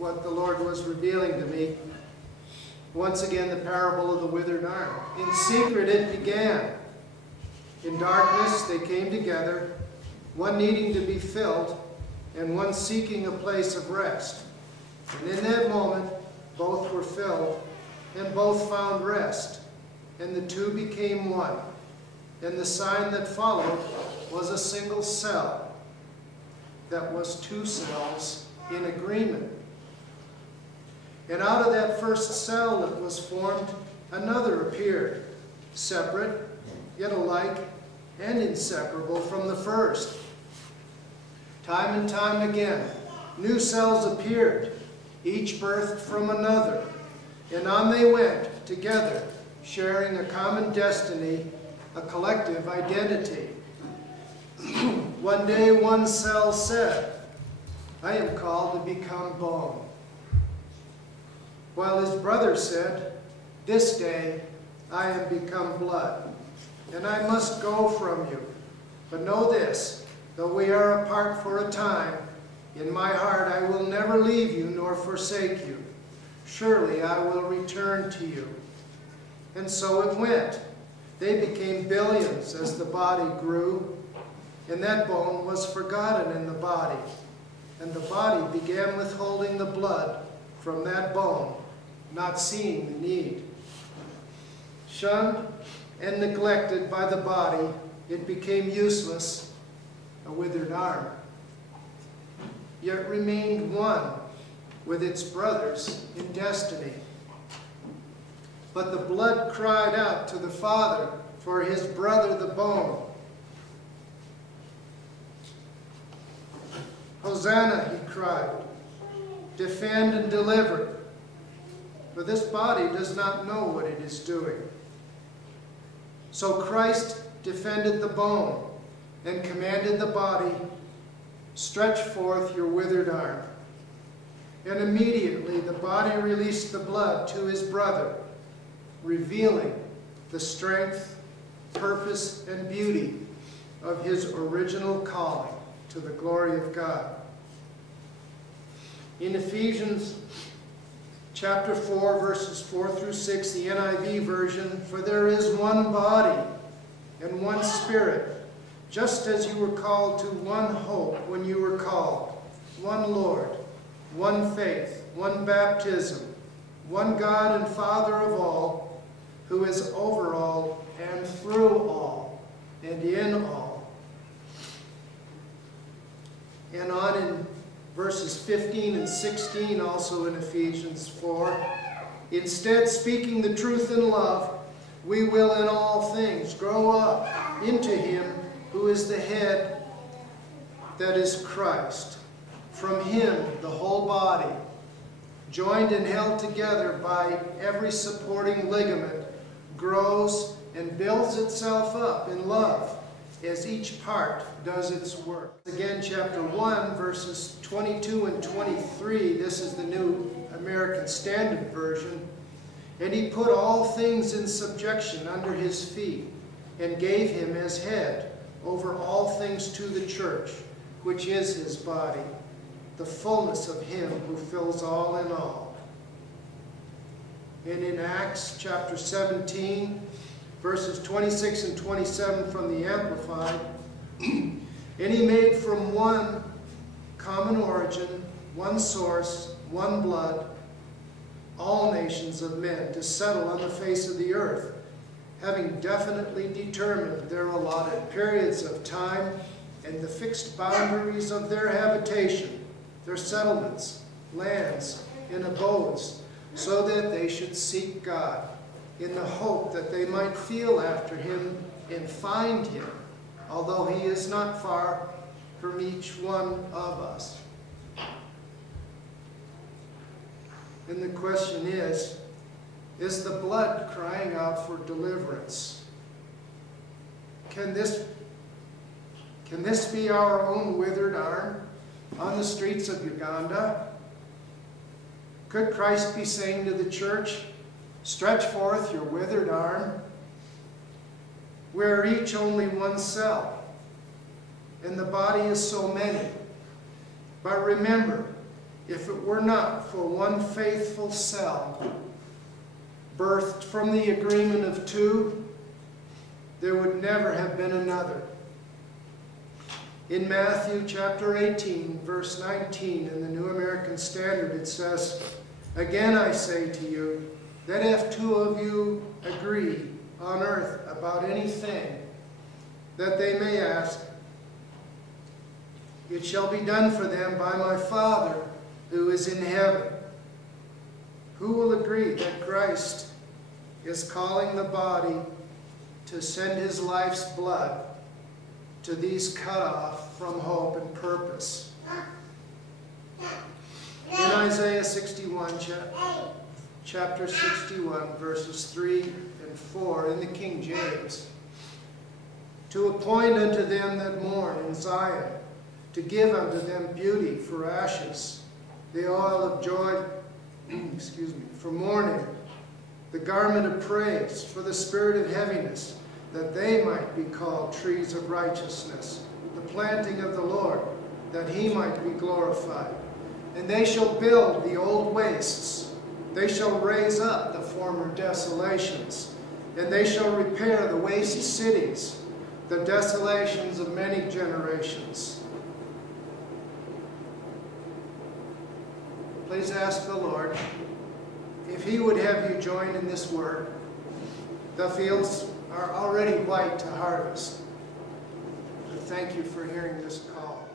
what the Lord was revealing to me. Once again, the parable of the withered arm. In secret it began. In darkness they came together, one needing to be filled, and one seeking a place of rest. And in that moment, both were filled, and both found rest, and the two became one. And the sign that followed was a single cell that was two cells in agreement. And out of that first cell that was formed, another appeared, separate, yet alike, and inseparable from the first. Time and time again, new cells appeared, each birthed from another, and on they went together, sharing a common destiny, a collective identity. One day one cell said, "I am called to become bone," while his brother said, "This day I am become blood, and I must go from you. But know this, though we are apart for a time, in my heart I will never leave you nor forsake you. Surely I will return to you." And so it went. They became billions as the body grew, and that bone was forgotten in the body. And the body began withholding the blood from that bone, not seeing the need. Shunned and neglected by the body, it became useless, a withered arm. Yet remained one with its brothers in destiny. But the blood cried out to the Father for his brother the bone. "Hosanna," he cried, "defend and deliver, for this body does not know what it is doing." So Christ defended the bone and commanded the body, "Stretch forth your withered arm." And immediately the body released the blood to his brother, revealing the strength, purpose, and beauty of his original calling to the glory of God. In Ephesians chapter 4, verses 4 through 6, the NIV version, "For there is one body and one Spirit, just as you were called to one hope when you were called, one Lord, one faith, one baptism, one God and Father of all, who is over all and through all and in all." And on in verses 15 and 16, also in Ephesians 4, "Instead, speaking the truth in love, we will in all things grow up into him who is the head, that is Christ. From him the whole body, joined and held together by every supporting ligament, grows and builds itself up in love as each part does its work." Again, chapter 1, verses 22 and 23, this is the New American Standard Version. "And he put all things in subjection under his feet, and gave him as head over all things to the church, which is his body, the fullness of him who fills all in all." And in Acts chapter 17, verses 26 and 27 from the Amplified, "And he made from one common origin, one source, one blood, all nations of men to settle on the face of the earth, having definitely determined their allotted periods of time and the fixed boundaries of their habitation, their settlements, lands, and abodes, so that they should seek God, in the hope that they might feel after him and find him, although he is not far from each one of us." And the question is the blood crying out for deliverance? Can this be our own withered arm on the streets of Uganda? Could Christ be saying to the church, "Stretch forth your withered arm"? We're each only one cell, and the body is so many. But remember, if it were not for one faithful cell, birthed from the agreement of two, there would never have been another. In Matthew chapter 18, verse 19, in the New American Standard, it says, "Again I say to you, that if two of you agree on earth about anything that they may ask, it shall be done for them by my Father who is in heaven." Who will agree that Christ is calling the body to send his life's blood to these cut off from hope and purpose? In Isaiah 61, chapter 61, verses 3 and 4, in the King James, "To appoint unto them that mourn in Zion, to give unto them beauty for ashes, the oil of joy, for mourning, the garment of praise for the spirit of heaviness, that they might be called trees of righteousness, the planting of the Lord, that he might be glorified. And they shall build the old wastes, they shall raise up the former desolations, and they shall repair the waste cities, the desolations of many generations." Please ask the Lord if he would have you join in this work. The fields are already white to harvest. Thank you for hearing this call.